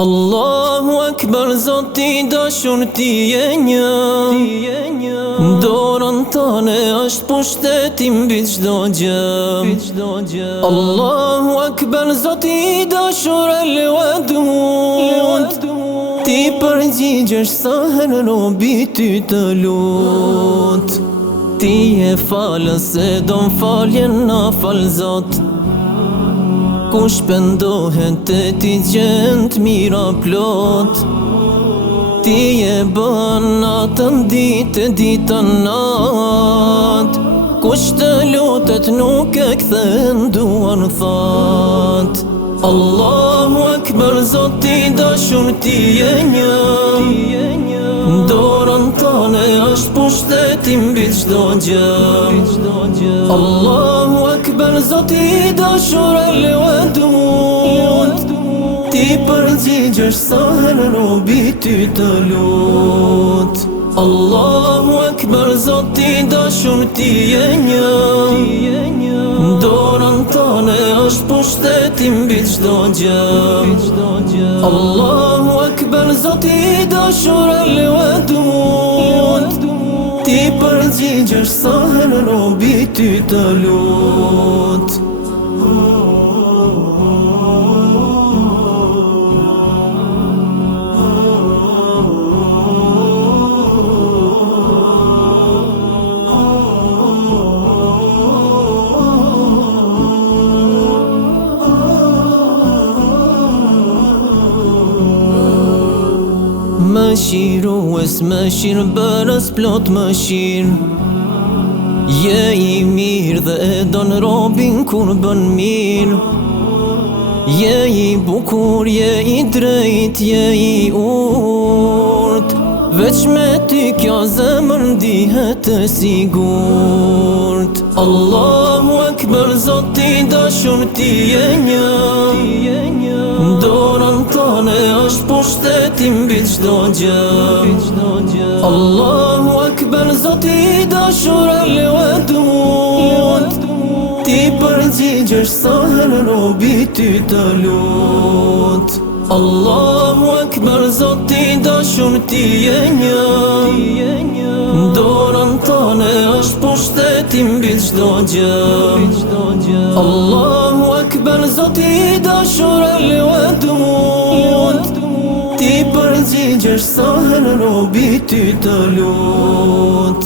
Allahu Akbar, Zoti dashur ti je një. Dorën tëne është pushteti mbi çdo gjë. Allahu Akbar, Zoti dashur el-Wadud, ti përgjigjesh sa herë robi ty të lut. Ti je falës e don faljen na fal Zot. Kush pendohet e ti gjend mira plot. Ti je bën natën ditë ditën nat. Kush të lutet nuk e kthen duar thot. Allahu Akbar, Zoti dashur ti je një. Dorën tëne është pushteti mbi çdo gjë. Allahu Akbar, Zoti dashur el-Wadud, ti përgjigjesh sa herë robi ty të lut. Allahu Akbar, Zoti dashur ti je një. Dorën tëne është pushteti mbi çdo gjë. Allahu Akbar, Zoti dashur el-Wadud, ti përgjigjesh sa herë robi ty të lut. Më shirues, më shirë bërës plot më shirë. Je i mirë dhe e don robin kur bën mirë. Je i bukur, je i drejt, je i urt. Veç me ty kjo zemër ndihet e sigurt. Allahu Akbar, Zoti dashur ti je një. Dorën tëne është pushteti mbi çdo gjë. Allahu Akbar, Zoti dashur el-Wadud, ti përgjigjesh sa herë robi ty të lut. Allahu Akbar, Zoti dashur ti je një. Dorën tëne është pushteti mbi çdo gjë. Allahu Akbar, Zoti dashur el-Wadud, ti përgjigjesh sa herë robi ty të lut.